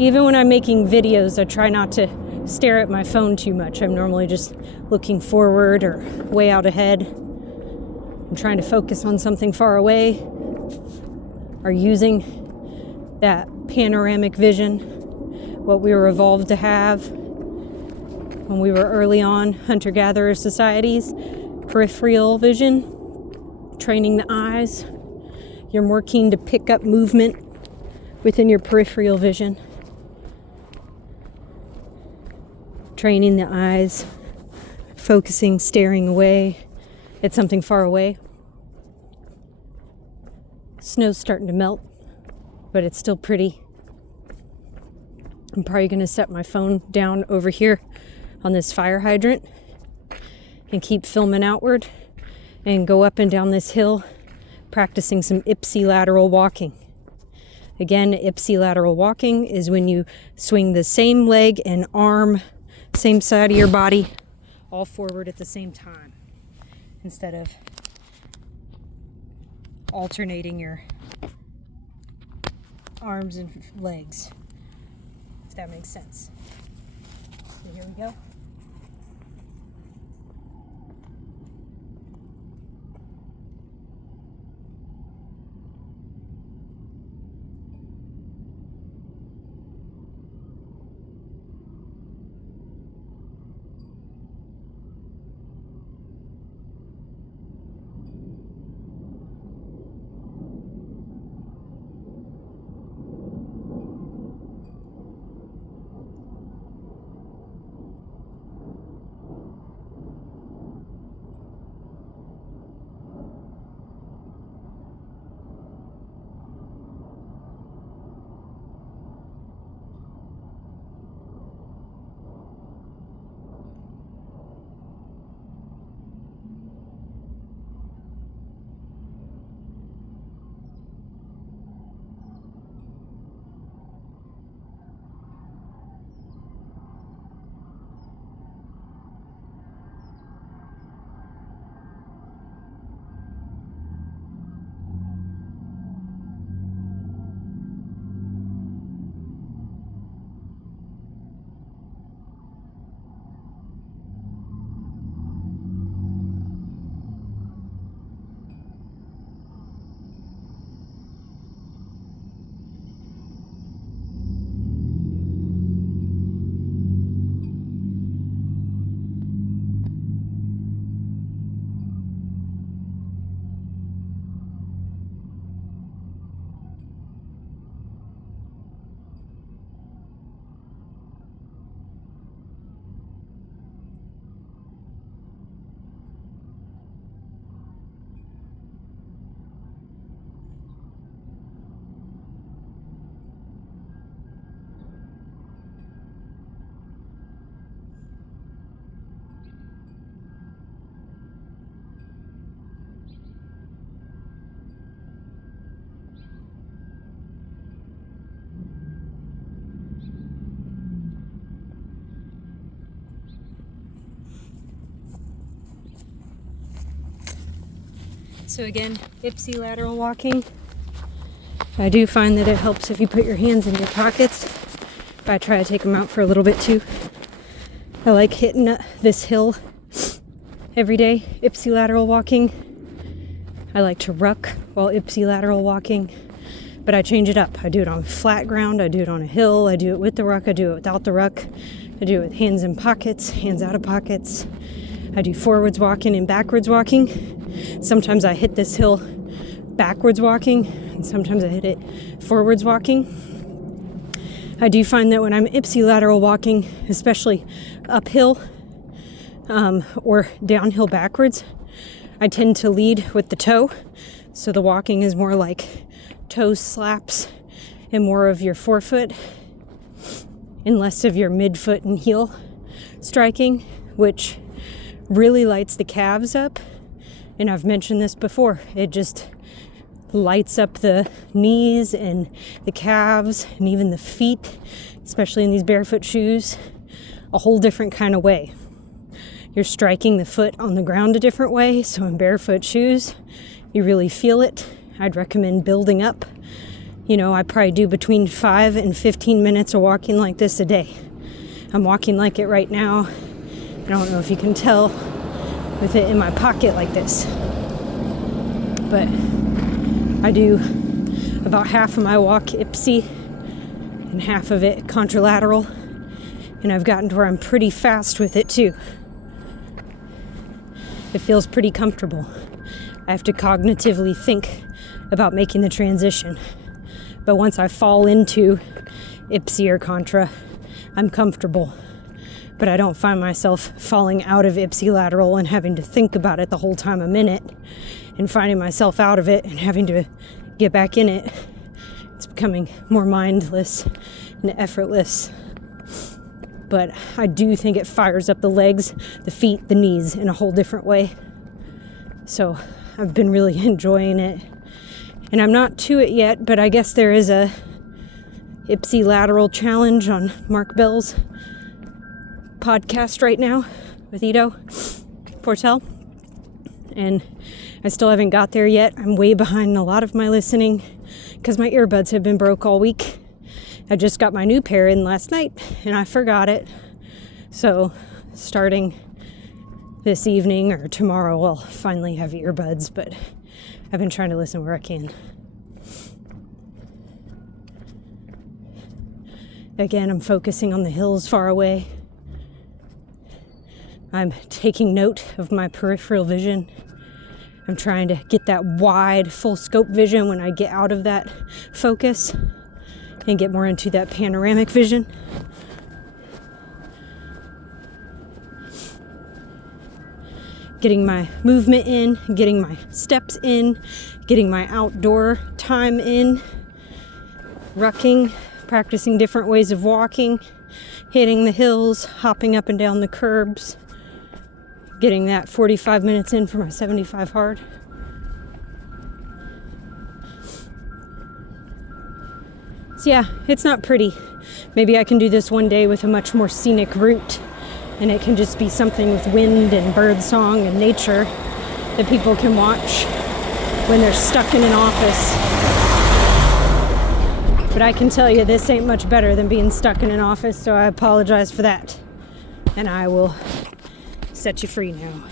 Even when I'm making videos, I try not to stare at my phone too much. I'm normally just looking forward or way out ahead. I'm trying to focus on something far away, or using that panoramic vision, what we were evolved to have when we were early on hunter-gatherer societies. Peripheral vision, training the eyes. You're more keen to pick up movement within your peripheral vision. Training the eyes, focusing, staring away at something far away. Snow's starting to melt, but it's still pretty. I'm probably going to set my phone down over here on this fire hydrant and keep filming outward and go up and down this hill, practicing some Ipsy lateral walking. Again, Ipsy lateral walking is when you swing the same leg and arm, same side of your body, all forward at the same time, instead of alternating your arms and legs, if that makes sense. So here we go. So again, Ipsy lateral walking. I do find that it helps if you put your hands in your pockets. I try to take them out for a little bit too. I like hitting this hill every day, Ipsy lateral walking. I like to ruck while Ipsy lateral walking, but I change it up. I do it on flat ground, I do it on a hill, I do it with the ruck, I do it without the ruck, I do it with hands in pockets, hands out of pockets. I do forwards walking and backwards walking. Sometimes I hit this hill backwards walking, and sometimes I hit it forwards walking. I do find that when I'm Ipsy lateral walking, especially uphill or downhill backwards, I tend to lead with the toe. So the walking is more like toe slaps and more of your forefoot and less of your midfoot and heel striking, which really lights the calves up. And I've mentioned this before, it just lights up the knees and the calves and even the feet, especially in these barefoot shoes, a whole different kind of way. You're striking the foot on the ground a different way, so in barefoot shoes, you really feel it. I'd recommend building up, I probably do between 5 and 15 minutes of walking like this a day. I'm walking like it right now. I don't know if you can tell with it in my pocket like this. But I do about half of my walk Ipsy and half of it contralateral. And I've gotten to where I'm pretty fast with it too. It feels pretty comfortable. I have to cognitively think about making the transition. But once I fall into Ipsy or contra, I'm comfortable. But I don't find myself falling out of Ipsy lateral and having to think about it the whole time I'm in it, and finding myself out of it and having to get back in it. It's becoming more mindless and effortless. But I do think it fires up the legs, the feet, the knees in a whole different way. So I've been really enjoying it. And I'm not to it yet, but I guess there is a Ipsy lateral challenge on Mark Bell's podcast right now with Ito Portel. And I still haven't got there yet. I'm way behind a lot of my listening because my earbuds have been broke all week. I just got my new pair in last night and I forgot it. So starting this evening or tomorrow, I'll finally have earbuds, but I've been trying to listen where I can. Again, I'm focusing on the hills far away. I'm taking note of my peripheral vision. I'm trying to get that wide, full scope vision when I get out of that focus and get more into that panoramic vision. Getting my movement in, getting my steps in, getting my outdoor time in, rucking, practicing different ways of walking, hitting the hills, hopping up and down the curbs, getting that 45 minutes in for my 75 hard. So yeah, it's not pretty. Maybe I can do this one day with a much more scenic route, and it can just be something with wind and bird song and nature that people can watch when they're stuck in an office. But I can tell you this ain't much better than being stuck in an office, so I apologize for that. And I will set you free now.